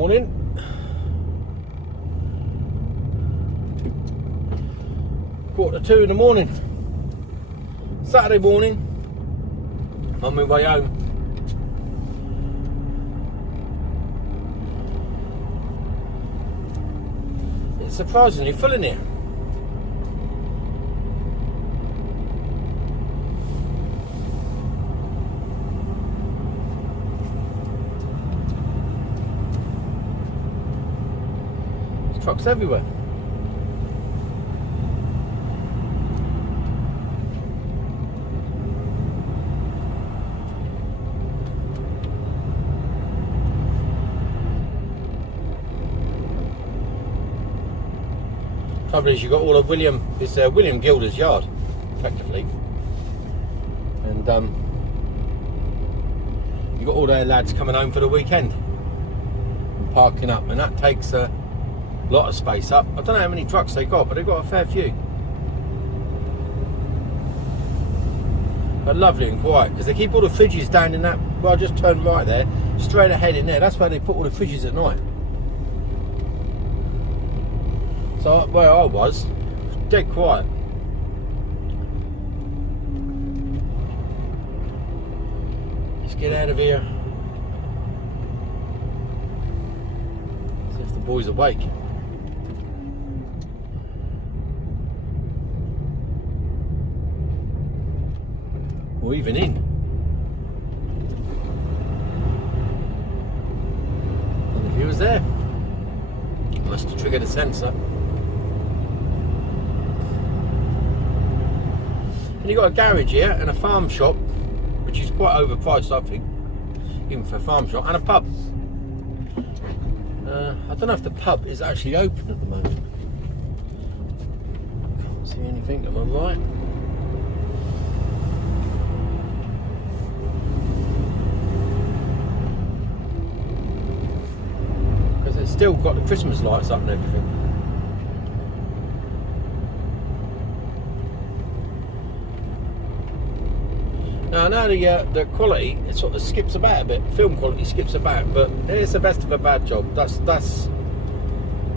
Morning. Quarter to 2 in the morning. Saturday morning. On my way home. It's surprisingly full in here. There's trucks everywhere. Trouble is, you've got all of it's William Gilder's yard, effectively, and you've got all their lads coming home for the weekend and parking up, and that takes a lot of space up. I don't know how many trucks they got, but they've got a fair few. But lovely and quiet, because they keep all the fridges down in that, well, I just turned right there, straight ahead in there, that's where they put all the fridges at night. So where I was dead quiet. Let's get out of here. See if the boys are awake. Or even in. And if he was there, must have triggered a sensor. And you've got a garage here and a farm shop, which is quite overpriced, I think, even for a farm shop, and a pub. I don't know if the pub is actually open at the moment. Can't see anything, am I right? Because it's still got the Christmas lights up and everything. Now I know the quality, it sort of skips about a bit. Film quality skips about, but it's the best of a bad job. That's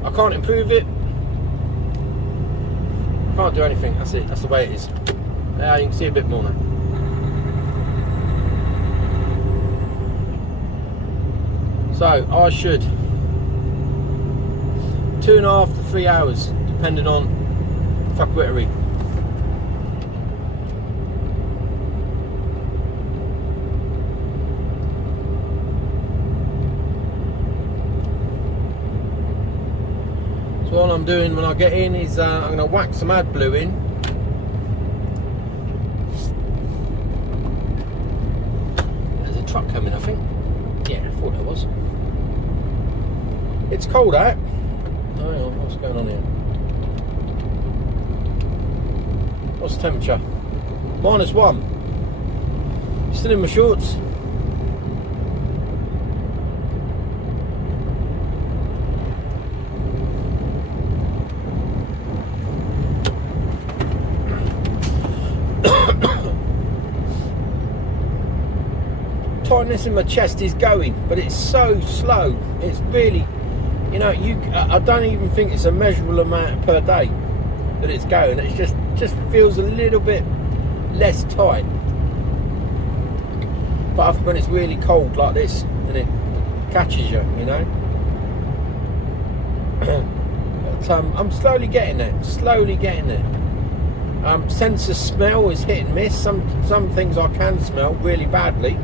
I can't improve it. I can't do anything. That's it. That's the way it is. Yeah, you can see a bit more now. So I should 2.5 to 3 hours, depending on fuckwittery. So all I'm doing when I get in is I'm going to whack some AdBlue in. There's a truck coming, I think. Yeah, I thought there was. It's cold out. Oh, hang on, what's going on here? What's the temperature? -1. Still in my shorts. Tightness in my chest is going, but it's so slow. It's really, you know, I don't even think it's a measurable amount per day that it's going. It's just feels a little bit less tight. But when it's really cold like this and it catches you, you know. But I'm slowly getting there. Slowly getting there. Sense of smell is hit and miss. Some things I can smell really badly.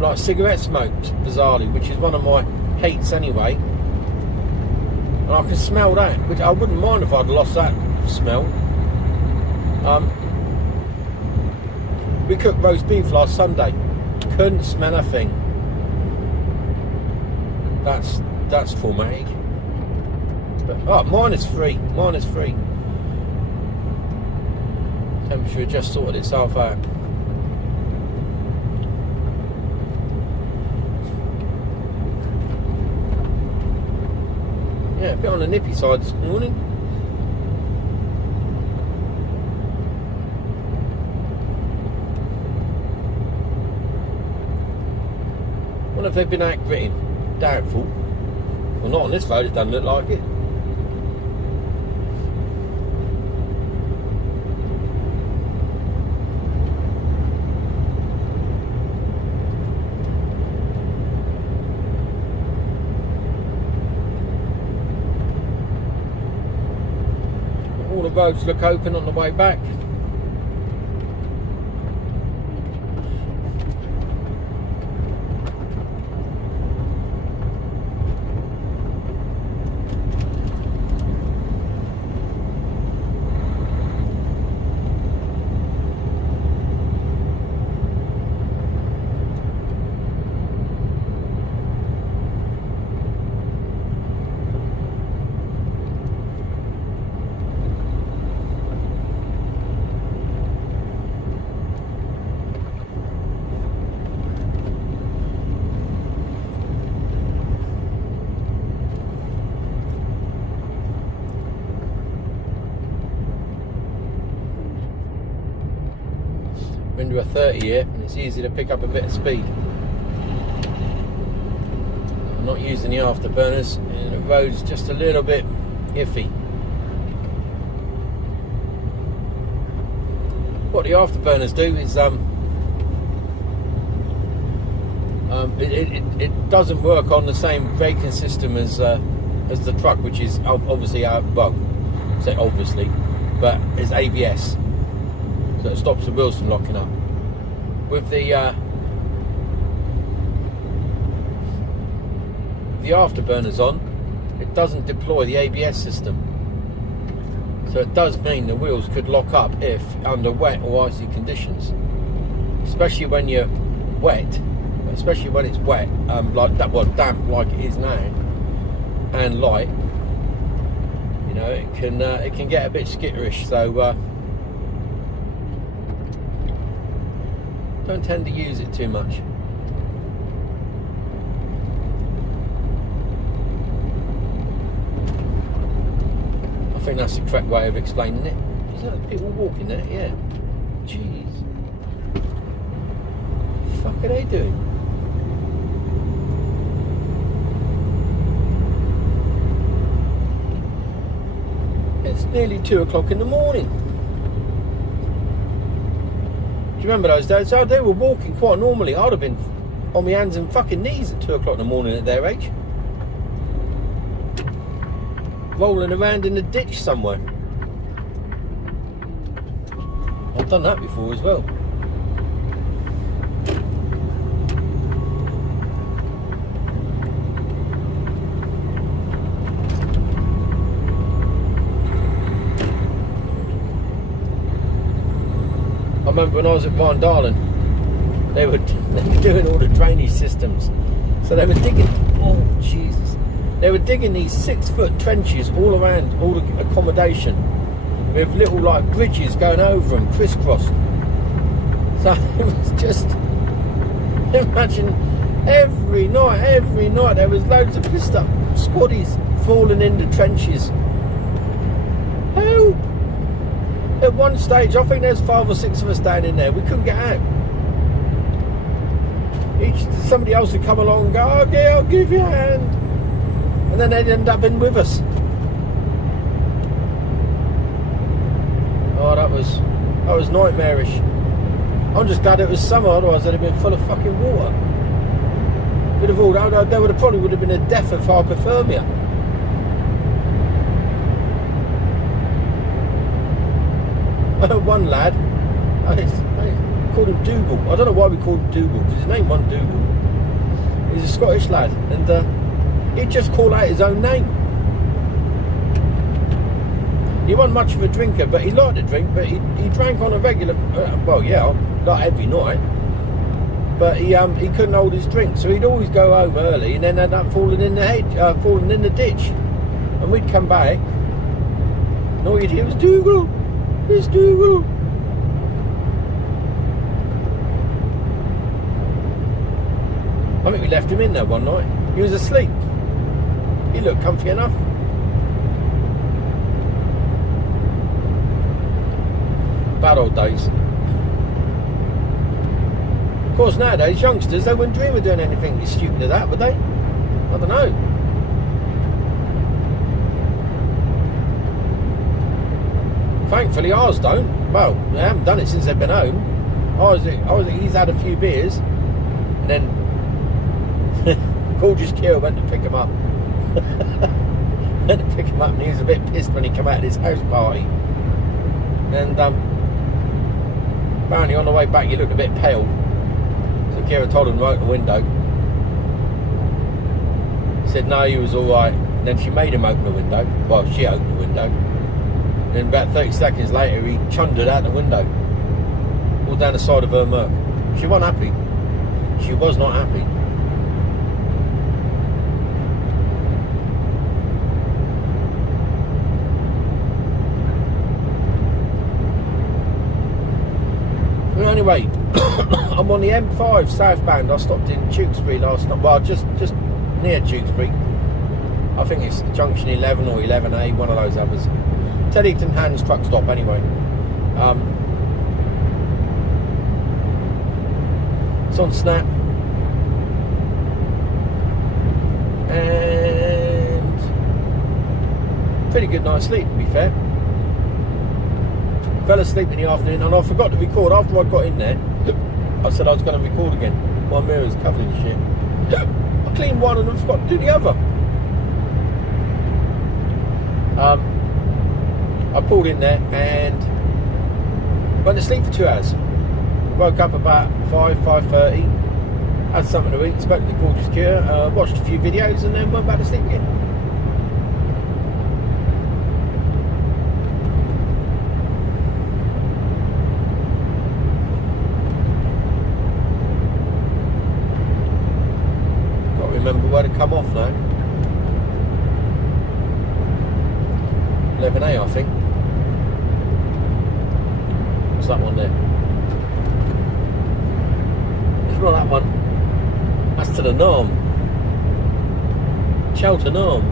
Like cigarette smoke, bizarrely, which is one of my hates anyway. And I can smell that, which I wouldn't mind if I'd lost that smell. We cooked roast beef last Sunday. Couldn't smell a thing. That's traumatic. But -3. -3. Temperature just sorted itself out. Yeah, a bit on the nippy side this morning. What have they been out gritting? Doubtful. Well, not on this road, it doesn't look like it. All the roads look open on the way back. Into a 30 here, and it's easy to pick up a bit of speed. I'm not using the afterburners, and the road's just a little bit iffy. What the afterburners do is it doesn't work on the same braking system as the truck, which is obviously say obviously, but it's ABS. So it stops the wheels from locking up. With the afterburners on, it doesn't deploy the ABS system. So it does mean the wheels could lock up if under wet or icy conditions. Especially when you're wet, especially when it's wet, like that, well, damp like it is now, and light. You know, it can get a bit skitterish. So. Don't tend to use it too much. I think that's the correct way of explaining it. Is that people walking there? Yeah. Jeez. What the fuck are they doing? It's nearly 2 o'clock in the morning. Do you remember those days? Oh, they were walking quite normally. I'd have been on my hands and fucking knees at 2 o'clock in the morning at their age. Rolling around in the ditch somewhere. I've done that before as well. I remember when I was at Barn Darling, they were doing all the drainage systems. So they were digging, oh Jesus, they were digging these 6-foot trenches all around all the accommodation with little like bridges going over them, crisscrossed. So it was just, imagine every night there was loads of pissed up squaddies falling in the trenches. Help! At one stage, I think there's 5 or 6 of us down in there. We couldn't get out. Somebody else would come along and go, okay, I'll give you a hand. And then they'd end up in with us. Oh, that was nightmarish. I'm just glad it was summer, otherwise they'd have been full of fucking water. There probably would have been a death of hypothermia. One lad, I called him Dougal. I don't know why we called him Dougal, because his name wasn't Dougal. He's a Scottish lad, and he'd just call out his own name. He wasn't much of a drinker, but he liked to drink, but he drank on a regular, not every night, but he couldn't hold his drink, so he'd always go home early and then end up falling in the ditch, and we'd come back, and all you'd hear was, Dougal! It's Dougal! I think we left him in there one night. He was asleep. He looked comfy enough. Bad old days. Of course, nowadays, youngsters, they wouldn't dream of doing anything stupid as that, would they? I don't know. Thankfully ours don't. Well, they haven't done it since they've been home. He's had a few beers, and then Gorgeous Kill went to pick him up. Went to pick him up, and he was a bit pissed when he came out of his house party. And apparently on the way back he looked a bit pale. So Kira told him to open the window. He said no, he was alright. And then she made him open the window. Well, she opened the window. And then about 30 seconds later he chundered out the window. All down the side of her Merc. She wasn't happy. She was not happy. Anyway, I'm on the M5 southbound. I stopped in Tewkesbury last night. Well, just near Tewkesbury. I think it's junction 11 or 11A, one of those others. Teddington Hands truck stop anyway. It's on Snap. And pretty good night's sleep, to be fair. Fell asleep in the afternoon, and I forgot to record. After I got in there, I said I was going to record again. My mirror's covered in shit. I cleaned one and I forgot to do the other. I pulled in there and went to sleep for 2 hours. Woke up about 5:30. Had something to eat, spoke to the Gorgeous Cure, watched a few videos, and then went back to sleep again. Remember where to come off now. 11A, I think. What's that one there? It's not that one. That's to the norm. Cheltenham.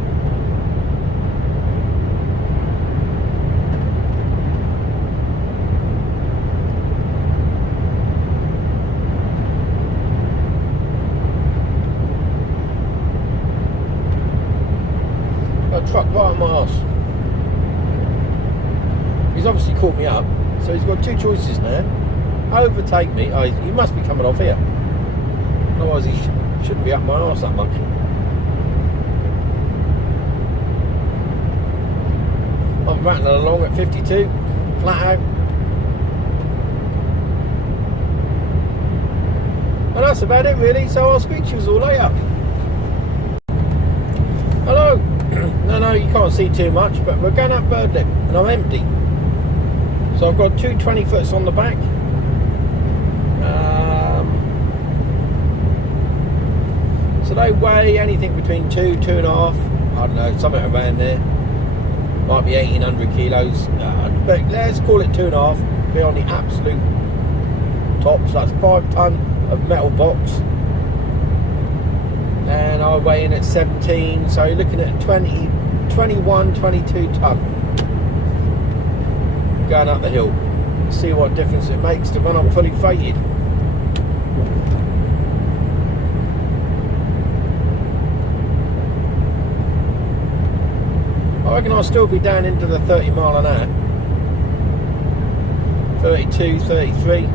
Truck right on my arse. He's obviously caught me up, so he's got two choices now. Overtake me. Oh, he must be coming off here. Otherwise he shouldn't be up my arse that much. I'm rattling along at 52, flat out. And that's about it really, so I'll speak to you all later. Hello. No, you can't see too much, but we're going up Birdlip, and I'm empty. So I've got two 20-footers on the back. So they weigh anything between 2.5, I don't know, something around there. Might be 1,800 kilos, but let's call it 2.5. Be on the absolute top, so that's 5 ton of metal box. And I weigh in at 17, so you're looking at 20, 21, 22 ton going up the hill. See what difference it makes to when I'm fully freighted. I reckon I'll still be down into the 30 mile an hour. 32, 33.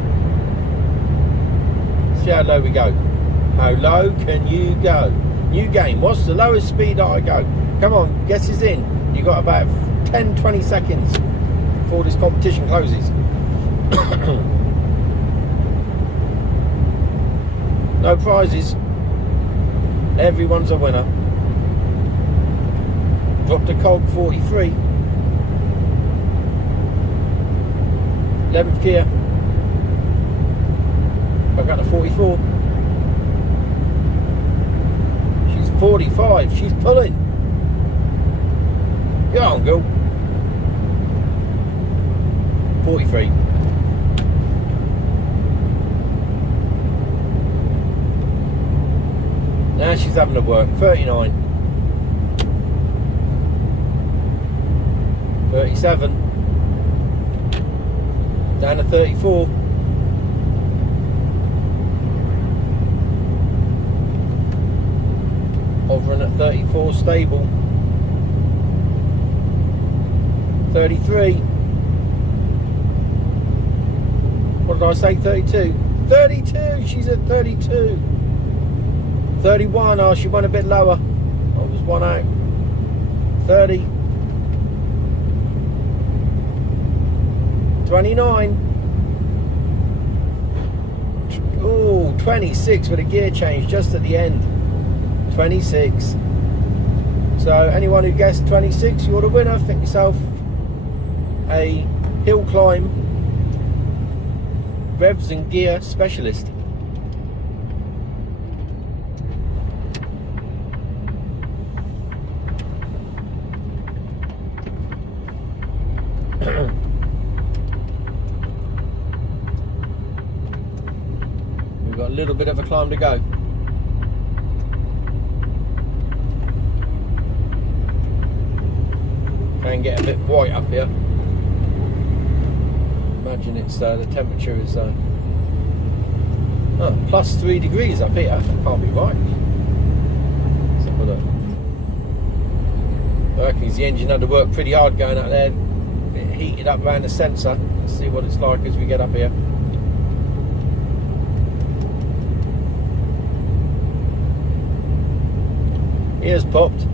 See how low we go. How low can you go? New game. What's the lowest speed that I go? Come on, guess is in. You got about 10-20 seconds before this competition closes. No prizes. Everyone's a winner. Dropped a Colt 43. 11th gear. I got a 44. 45, she's pulling. Go on, girl. 43. Now she's having to work. 39. 37. Down to 34. hovering at 34, stable. 33. What did I say? 32. 32. She's at 32. 31. Oh, she went a bit lower. I was one out. 30. 29. Oh, 26 with a gear change just at the end. 26. So anyone who guessed 26, you're the winner. Think yourself a hill climb revs and gear specialist. We've got a little bit of a climb to go. Can get a bit white up here. Imagine it's the temperature is plus 3 degrees up here. That can't be right. Let's have a look. I reckon the engine had to work pretty hard going up there. It heated up around the sensor. Let's see what it's like as we get up here. Ears popped.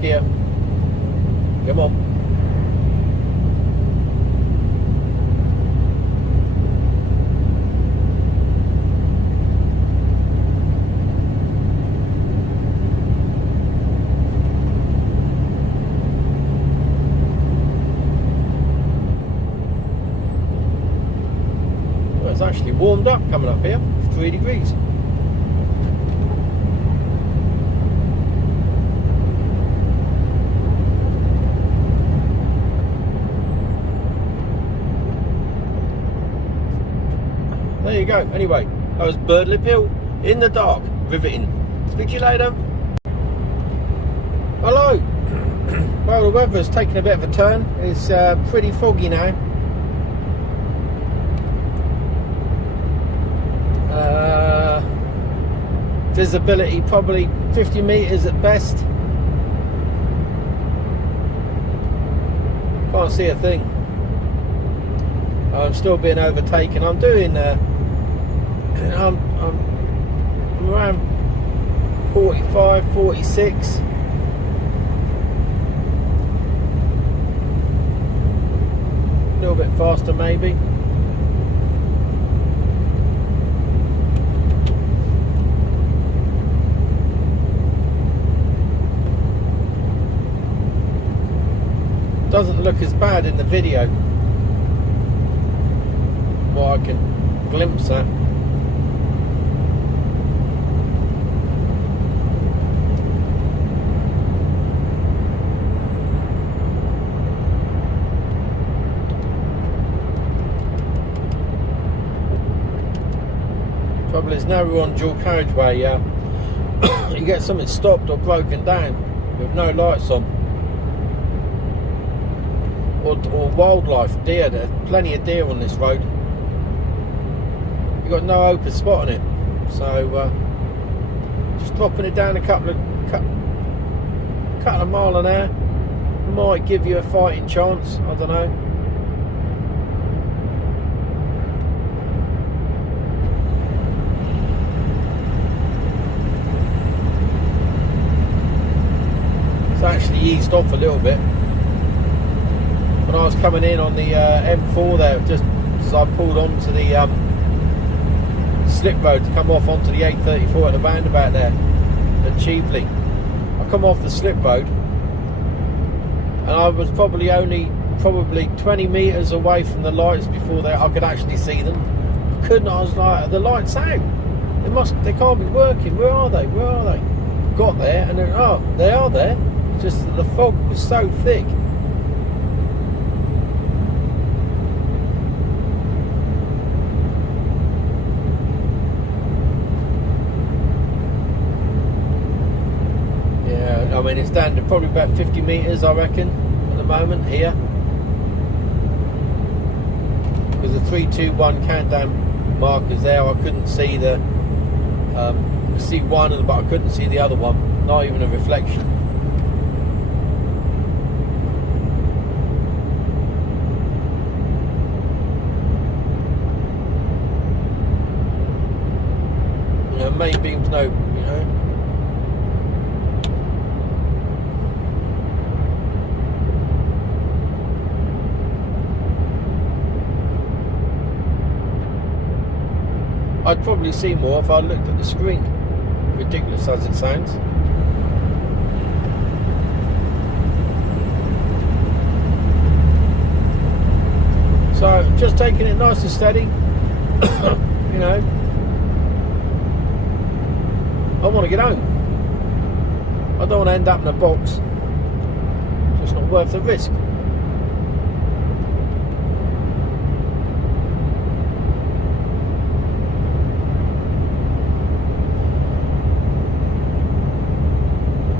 Gear. Come on. Well, it's actually warmed up coming up here. 3 degrees. There you go. Anyway, that was Birdlip Hill in the dark, riveting. Speak to you later. Hello. Well, the weather's taken a bit of a turn. It's pretty foggy now. Visibility probably 50 meters at best. Can't see a thing. I'm still being overtaken. I'm doing I'm around 45, 46. A little bit faster maybe. Doesn't look as bad in the video. What I can glimpse at. Trouble is now we're on dual carriageway. You get something stopped or broken down with no lights on, or wildlife, deer. There's plenty of deer on this road. You've got no open spot on it, so just dropping it down a couple of mile an hour might give you a fighting chance. I don't know. It's actually eased off a little bit. When I was coming in on the M4 there, just as I pulled onto the slip road to come off onto the 834 at the roundabout there at Cheveley, I come off the slip road and I was probably 20 metres away from the lights before I could actually see them. I was like, the lights out. They can't be working. Where are they? Where are they? Got there and then, oh, they are there. Just that the fog was so thick. I mean, it's down to probably about 50 metres, I reckon, at the moment here. Because the 321 countdown markers there, I couldn't see the. I could see one of them, but I couldn't see the other one. Not even a reflection. You know, main beams, no, you know. I'd probably see more if I looked at the screen, ridiculous as it sounds. So just taking it nice and steady. You know, I want to get home. I don't want to end up in a box. It's just not worth the risk.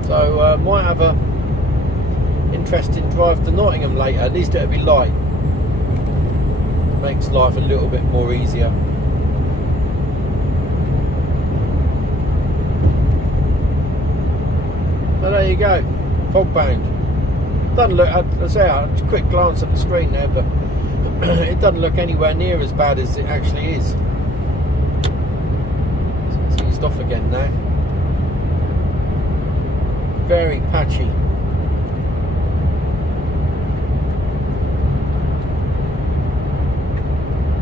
So might have a interesting drive to Nottingham later. At least it'll be light. Makes life a little bit more easier. So there you go, fog bound. Doesn't look. I say a quick glance at the screen there, but it doesn't look anywhere near as bad as it actually is. So it's eased off again now. Very patchy.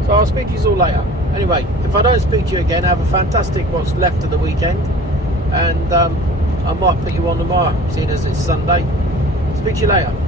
So I'll speak to you all later. Anyway, if I don't speak to you again, have a fantastic what's left of the weekend, and I might put you on tomorrow, seeing as it's Sunday. Speak to you later.